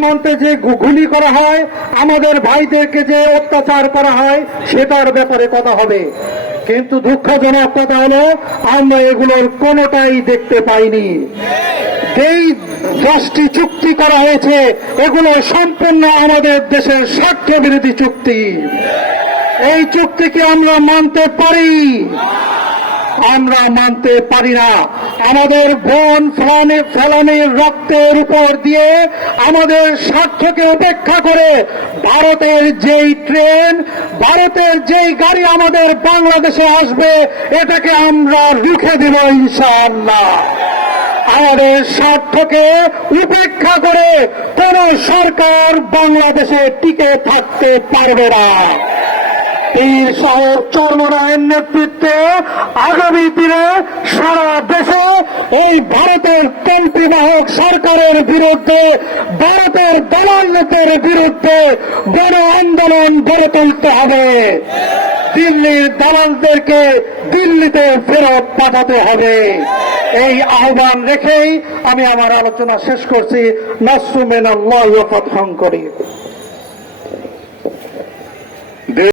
সীমান্তে যে গুলি করা হয়, আমাদের ভাইদেরকে যে অত্যাচার করা হয়, সেটার ব্যাপারে কথা হবে। কিন্তু দুঃখজনক কথা হলো, আমরা এগুলোর কোনোটাই দেখতে পাইনি। যেই দশটি চুক্তি করা হয়েছে, এগুলো সম্পূর্ণ আমাদের দেশের স্বার্থ বিরোধী চুক্তি। এই চুক্তিকে আমরা মানতে পারি। আমরা মানতে পারি না। আমাদের বন ফলানে ফেলানির রক্তের উপর দিয়ে আমাদের স্বার্থকে উপেক্ষা করে ভারতের যেই ট্রেন, ভারতের যেই গাড়ি আমাদের বাংলাদেশে আসবে, এটাকে আমরা রুখে দেব ইনশাআল্লাহ। আমাদের স্বার্থকে উপেক্ষা করে কোন সরকার বাংলাদেশে টিকে থাকতে পারবে না। পীর সাহেব চর্মরায়ের নেতৃত্বে আগামী দিনে সারা দেশে এই ভারতের তেলপি বাহক সরকারের বিরুদ্ধে, ভারতের দলালদের বিরুদ্ধে গণ আন্দোলন গড়ে তুলতে হবে। দিল্লির দালালদেরকে দিল্লিতে ফেরত পাঠাতে হবে। এই আহ্বান রেখেই আমি আমার আলোচনা শেষ করছি। নাসুমেন করি